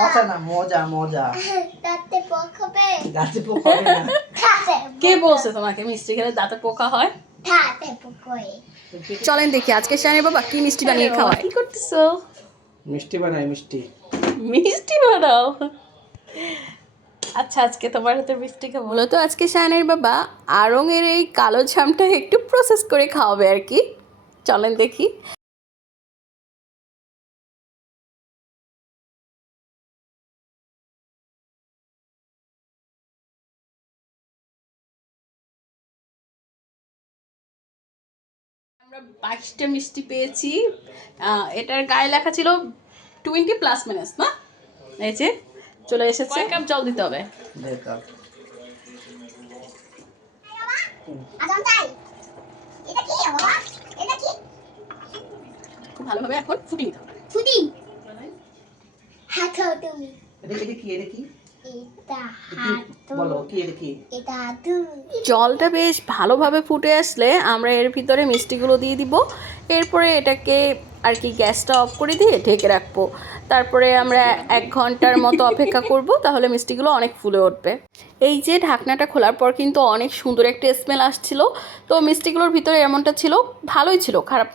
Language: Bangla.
মজা না, মজা মজা। দাঁতে পোকা হবে। দাঁতে পোকা হবে না। কে বলছে তোমাকে মিষ্টি খেলে দাঁতে পোকা হয়? দাঁতে পোকা হয়। চলেন দেখি আজকে শানের বাবা কি মিষ্টি বানিয়ে খাওয়ায়। কি করতেছো? মিষ্টি বানাই, মিষ্টি। মিষ্টি বানাও? আচ্ছা, আজকে তোমার হাতে মিষ্টি খাবো। মূলত আজকে শানের বাবা আড়ং-এর এই কালো জামটা একটু প্রসেস করে খাওয়াবে আর কি। চলেন দেখি। আমরা 22টা মিষ্টি পেয়েছি। এটার গায়ে লেখা ছিল 20+ মিনিটস, না? এই যে চলে এসেছে। কয় কাপ জল দিতে হবে? আদম তাই। এটা কি বাবা? এটা কি? খুব ভালোভাবে এখন ফুটিয়ে নিতে হবে। ফুটি। হাতো তুমি। এটা কি, এটা কি? এটা হাতো। বলো কি, এটা কি? এটা দুধ। জলটা বেশ ভালোভাবে ফুটে আসলে আমরা এর ভিতরে মিষ্টিগুলো দিয়ে দিব। এরপরে এটাকে আর কি গ্যাসটা অফ করে দিয়ে ঢেকে রাখবো। তারপরে আমরা 1 ঘন্টার মতো অপেক্ষা করব, তাহলে মিষ্টিগুলো অনেক ফুলে উঠবে। এই যে ঢাকনাটা খোলার পর কিন্তু অনেক সুন্দর একটা স্মেল আসছিল। তো মিষ্টিগুলোর ভিতরে এমনটা ছিল, ভালোই ছিল, খারাপ না।